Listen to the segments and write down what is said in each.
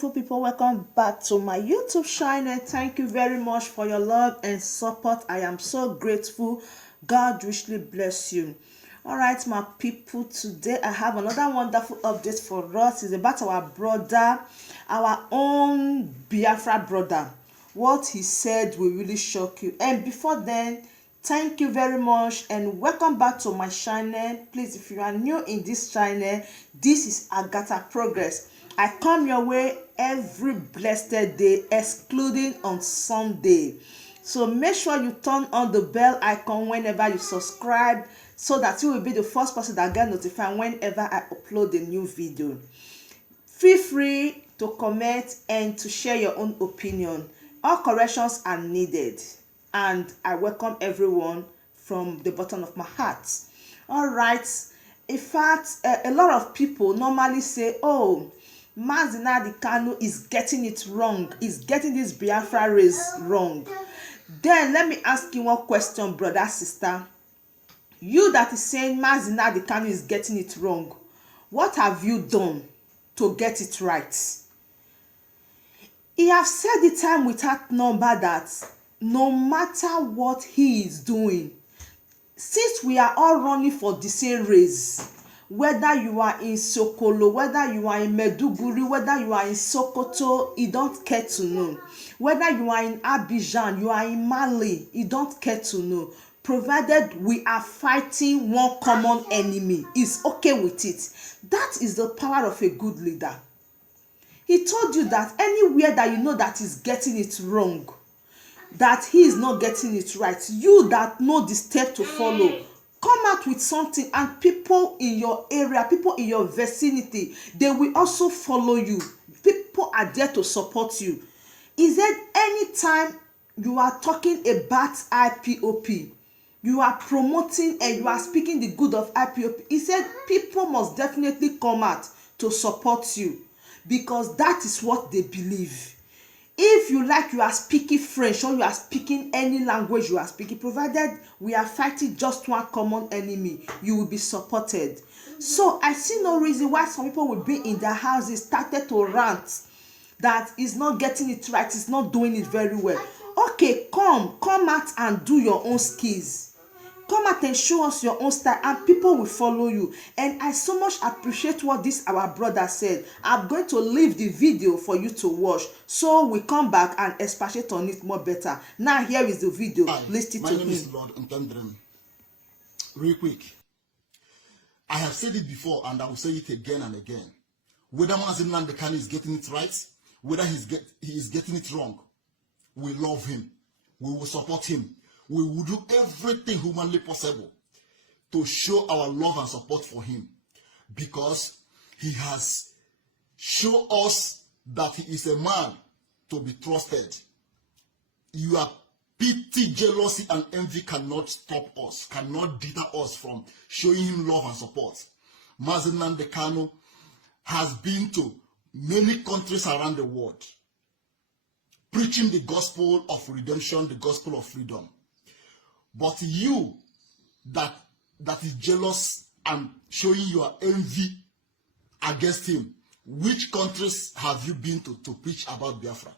beautiful people, welcome back to my YouTube channel. Thank you very much for your love and support. I am so grateful. God richly bless you. All right, my people, today I have another wonderful update for us. It's about our brother, our own Biafra brother. What he said will really shock you. And before then, thank you very much and welcome back to my channel. Please, if you are new in this channel, this is Agatha Progress. I come your way every blessed day, excluding on Sunday. So make sure you turn on the bell icon whenever you subscribe, so that you will be the first person that get notified whenever I upload a new video. Feel free to comment and to share your own opinion. All corrections are needed, and I welcome everyone from the bottom of my heart. All right. In fact, a lot of people normally say, oh, Mazi Nnamdi Kanu is getting it wrong, is getting this Biafra race wrong. Then let me ask you one question, brother, sister. You that is saying Mazi Nnamdi Kanu is getting it wrong, what have you done to get it right? He have said the time without number that no matter what he is doing, since we are all running for the same race, whether you are in Sokolo, whether you are in Meduguri, whether you are in Sokoto, you don't care to know. Whether you are in Abidjan, you are in Mali, you don't care to know. Provided we are fighting one common enemy, is okay with it. That is the power of a good leader. He told you that anywhere that you know that is getting it wrong, that he is not getting it right, you that know the step to follow, come out with something, and people in your area, people in your vicinity, they will also follow you. People are there to support you. Is there any time you are talking about IPOP, you are promoting and you are speaking the good of IPOP, he said people must definitely come out to support you, because that is what they believe. If you like, you are speaking French or you are speaking any language you are speaking, provided we are fighting just one common enemy, you will be supported. So I see no reason why some people will be in their houses, started to rant that is not getting it right, is not doing it very well. Okay, come out and do your own skills. Come out and show us your own style, and people will follow you. And I so much appreciate what this our brother said. I'm going to leave the video for you to watch, so we come back and expatiate on it more better. Now here is the video. Listen to him. My name is Lord Ntendrem. Real quick, I have said it before and I will say it again and again. Whether Mazi Nnamdi Kanu is getting it right, whether he is getting it wrong, we love him. We will support him. We will do everything humanly possible to show our love and support for him, because he has shown us that he is a man to be trusted. Your pity, jealousy, and envy cannot stop us, cannot deter us from showing him love and support. Mazi Nnamdi Kanu has been to many countries around the world, preaching the gospel of redemption, the gospel of freedom. But you that is jealous and showing your envy against him, which countries have you been to preach about Biafra?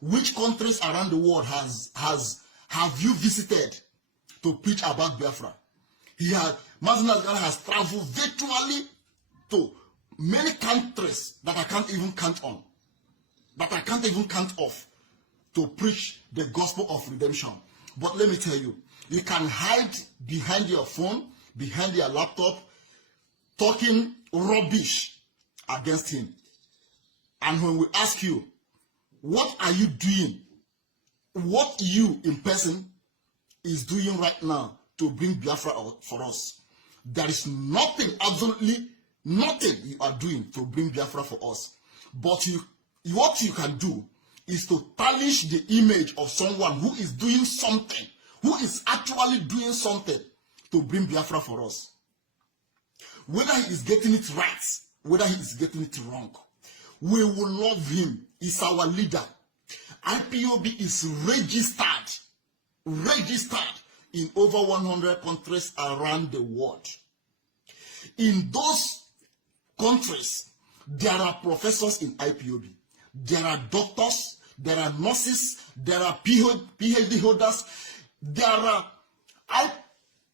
Which countries around the world have you visited to preach about Biafra? Mazi Nnamdi Kanu has traveled virtually to many countries that I can't even count on, that I can't even count off, to preach the gospel of redemption. But let me tell you, you can hide behind your phone, behind your laptop, talking rubbish against him. And when we ask you, what are you doing? What you in person is doing right now to bring Biafra for us? There is nothing, absolutely nothing you are doing to bring Biafra for us. But what you can do is to tarnish the image of someone who is doing something, who is actually doing something to bring Biafra for us. Whether he is getting it right, whether he is getting it wrong, we will love him. He's our leader. IPOB is registered in over 100 countries around the world. In those countries, There are professors in IPOB. There are doctors. There are nurses. There are PhD holders. There are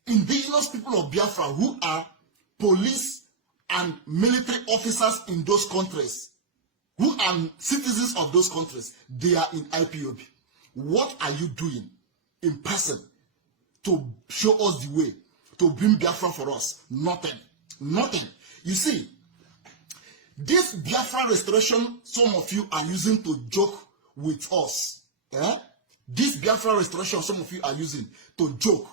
indigenous people of Biafra who are police and military officers in those countries, who are citizens of those countries. They are in IPOB. What are you doing in person to show us the way, to bring Biafra for us? Nothing. Nothing. You see, this Biafra restoration, some of you are using to joke with us. This Biafra restoration, some of you are using to joke.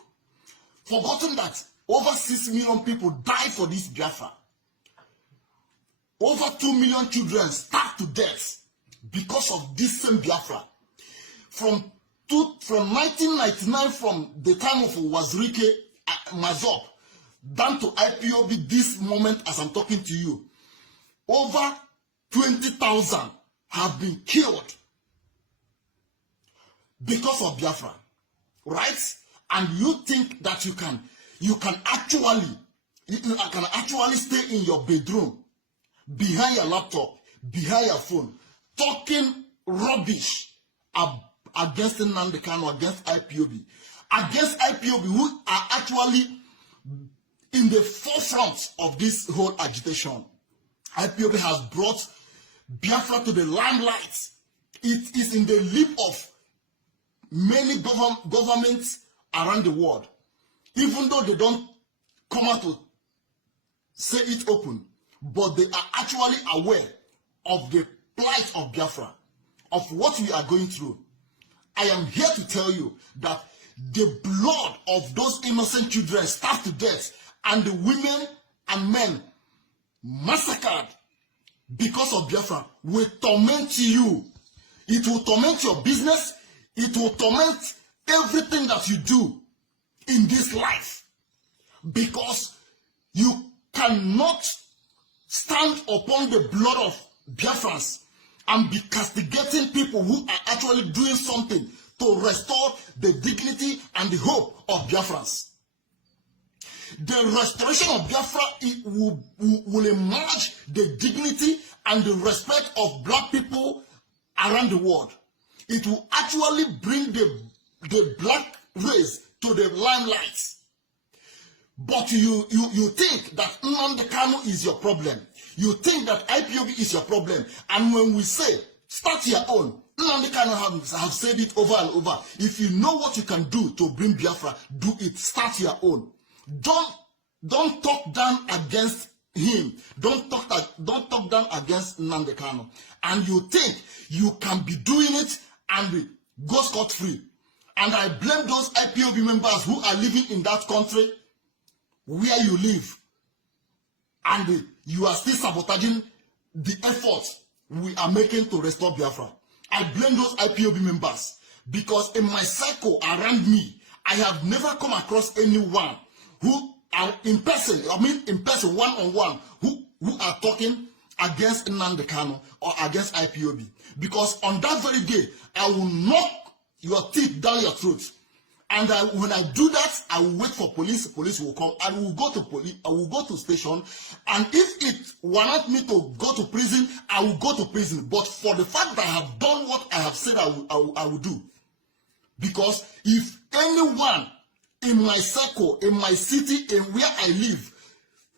Forgotten that over 6 million people died for this Biafra. Over 2 million children starved to death because of this same Biafra. From 1999, from the time of Wazirike Mazop, down to IPOB this moment as I'm talking to you, over 20,000 have been killed because of Biafra, right? And you think that you can actually stay in your bedroom, behind your laptop, behind your phone, talking rubbish against Nnamdi Kanu, against IPOB, who are actually in the forefront of this whole agitation. IPOB has brought Biafra to the limelight. It is in the lip of many governments around the world, even though they don't come out to say it open, but they are actually aware of the plight of Biafra, of what we are going through. I am here to tell you that the blood of those innocent children starved to death, and the women and men massacred because of Biafra will torment you. It will torment your business. It will torment everything that you do in this life, because you cannot stand upon the blood of Biafrans and be castigating people who are actually doing something to restore the dignity and the hope of Biafrans. The restoration of Biafra will emerge the dignity and the respect of black people around the world. It will actually bring the black race to the limelight. But you think that Nnamdi Kanu is your problem. You think that IPOB is your problem. And when we say, start your own, Nnamdi Kanu have said it over and over. If you know what you can do to bring Biafra, do it. Start your own. Don't talk down against him. Don't talk down against Nnamdi Kanu. And you think you can be doing it and go scot-free. And I blame those IPOB members who are living in that country where you live, and you are still sabotaging the effort we are making to restore Biafra. I blame those IPOB members, because in my circle around me, I have never come across anyone who are in person, one-on-one, who are talking against Nnamdi Kanu or against IPOB. Because on that very day, I will knock your teeth down your throat. And when I do that, I will wait for police. Police will come. I will go to police. I will go to station. And if it warrants me to go to prison, I will go to prison. But for the fact that I have done what I have said I will do. Because if anyone in my circle, in my city, in where I live,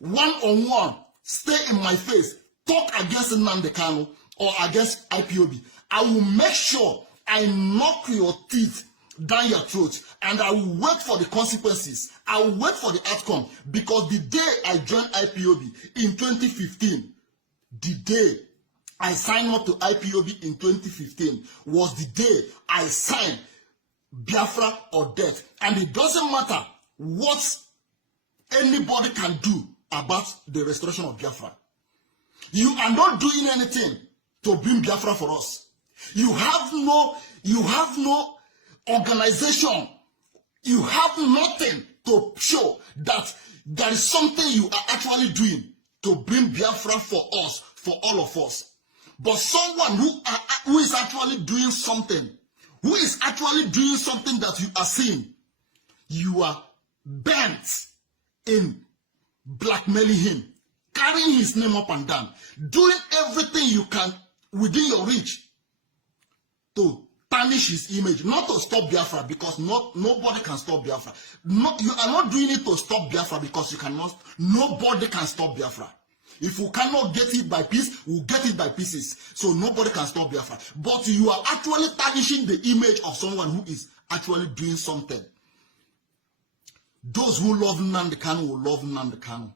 one-on-one, stay in my face, talk against Nnamdi Kanu or against IPOB, I will make sure I knock your teeth down your throat, and I will wait for the consequences. I will wait for the outcome, because the day I joined IPOB in 2015, the day I signed up to IPOB in 2015 was the day I signed Biafra or death. And it doesn't matter what anybody can do about the restoration of Biafra. You are not doing anything to bring Biafra for us. You have no organization. You have nothing to show that there is something you are actually doing to bring Biafra for us, for all of us. But someone who is actually doing something, that you are seeing, you are bent in blackmailing him, carrying his name up and down, doing everything you can within your reach to tarnish his image, not to stop Biafra, because nobody can stop Biafra. You are not doing it to stop Biafra because you cannot. Nobody can stop Biafra. If we cannot get it by piece, we'll get it by pieces. So nobody can stop Biafra. But you are actually tarnishing the image of someone who is actually doing something. Those who love Nnamdi Kanu will love Nnamdi Kanu.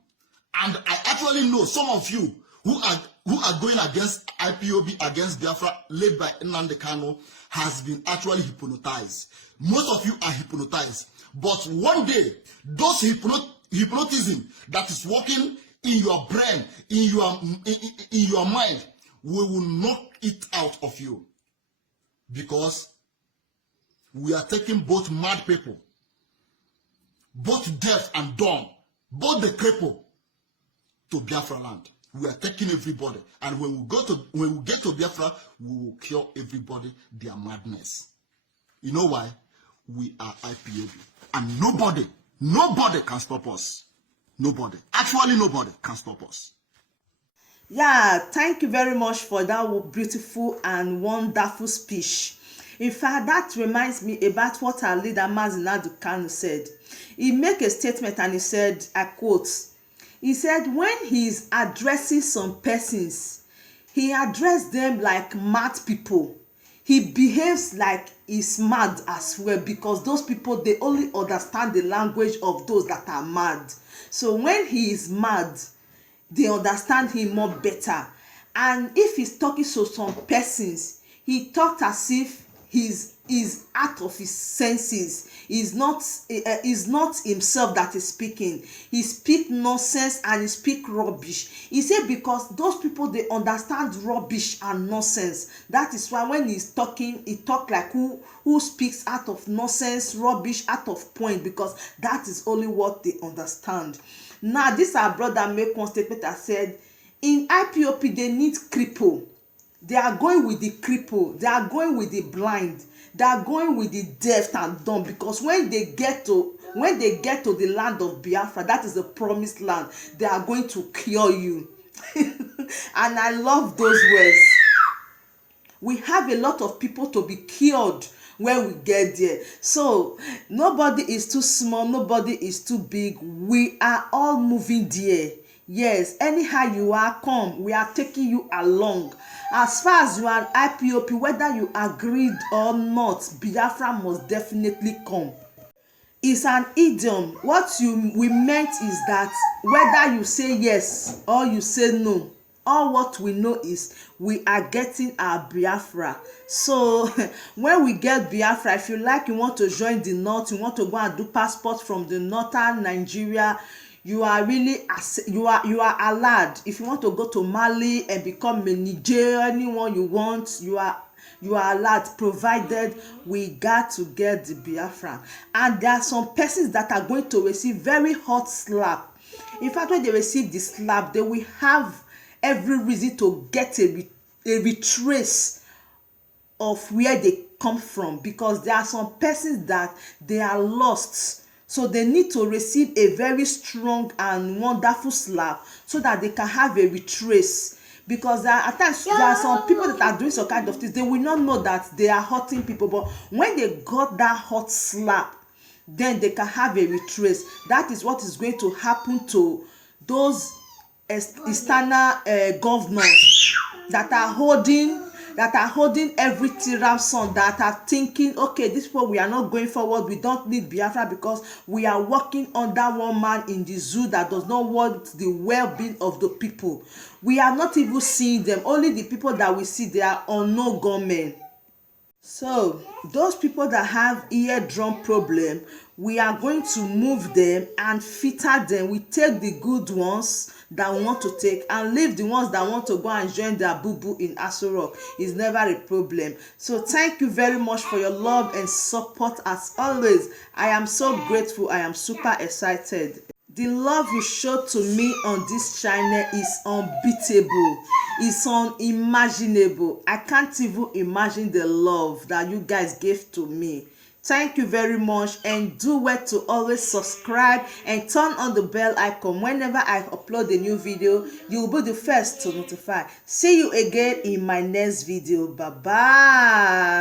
And I actually know some of you who are going against IPOB, against Biafra, led by Nnamdi Kanu, has been actually hypnotized. Most of you are hypnotized. But one day, those hypnotism that is working in your brain, in your mind, we will knock it out of you. Because we are taking both mad people, both deaf and dumb, both the cripple, to Biafra land. We are taking everybody, and when we get to Biafra, we will cure everybody their madness. You know why? We are IPOB, and nobody can stop us. Nobody, actually nobody can stop us. Yeah, thank you very much for that beautiful and wonderful speech. In fact, that reminds me about what our leader Mazi Nnamdi Kanu said. He made a statement and he said, I quote, he said, when he's addressing some persons, he addressed them like mad people. He behaves like he's mad as well, because those people, they only understand the language of those that are mad. So when he is mad, they understand him more better. And if he's talking to some persons, he talked as if he's out of his senses. He's not himself that is speaking. He speak nonsense and he speak rubbish. He said because those people, they understand rubbish and nonsense. That is why when he's talking, he talk like who speaks out of nonsense, rubbish, out of point, because that is only what they understand. Now this our brother make one statement that said, in IPOP they need cripple. They are going with the cripple, they are going with the blind, they are going with the deaf and dumb, because when they get to the land of Biafra, that is the promised land, they are going to cure you. And I love those words. We have a lot of people to be cured when we get there. So nobody is too small, nobody is too big. We are all moving there. Yes, anyhow you are, come, we are taking you along. As far as you are an IPOP, whether you agreed or not, Biafra must definitely come. It's an idiom. What we meant is that whether you say yes or you say no, all what we know is we are getting our Biafra. So when we get Biafra, if you like, you want to join the north, you want to go and do passport from the northern Nigeria, you are really, you are allowed. If you want to go to Mali and become a Niger, anyone you want, you are allowed, provided we got to get the Biafra. And there are some persons that are going to receive very hot slap. In fact, when they receive the slap, they will have every reason to get a retrace of where they come from, because there are some persons that they are lost. So they need to receive a very strong and wonderful slap so that they can have a retrace. Because at times there are some people that are doing some kind of things, they will not know that they are hurting people, but when they got that hot slap, then they can have a retrace. That is what is going to happen to those external governors that are holding every ransom, that are thinking, okay, this people, we are not going forward, we don't need Biafra because we are working under one man in the zoo that does not want the well-being of the people. We are not even seeing them. Only the people that we see, they are unknown gunmen. So those people that have eardrum problem, we are going to move them and filter them. We take the good ones that we want to take and leave the ones that want to go and join their boo-boo in Aso Rock. Is never a problem. So thank you very much for your love and support as always. I am so grateful. I am super excited. The love you showed to me on this channel is unbeatable. It's unimaginable. I can't even imagine the love that you guys gave to me. Thank you very much, and do well to always subscribe and turn on the bell icon. Whenever I upload a new video, you will be the first to notify. See you again in my next video. Bye bye.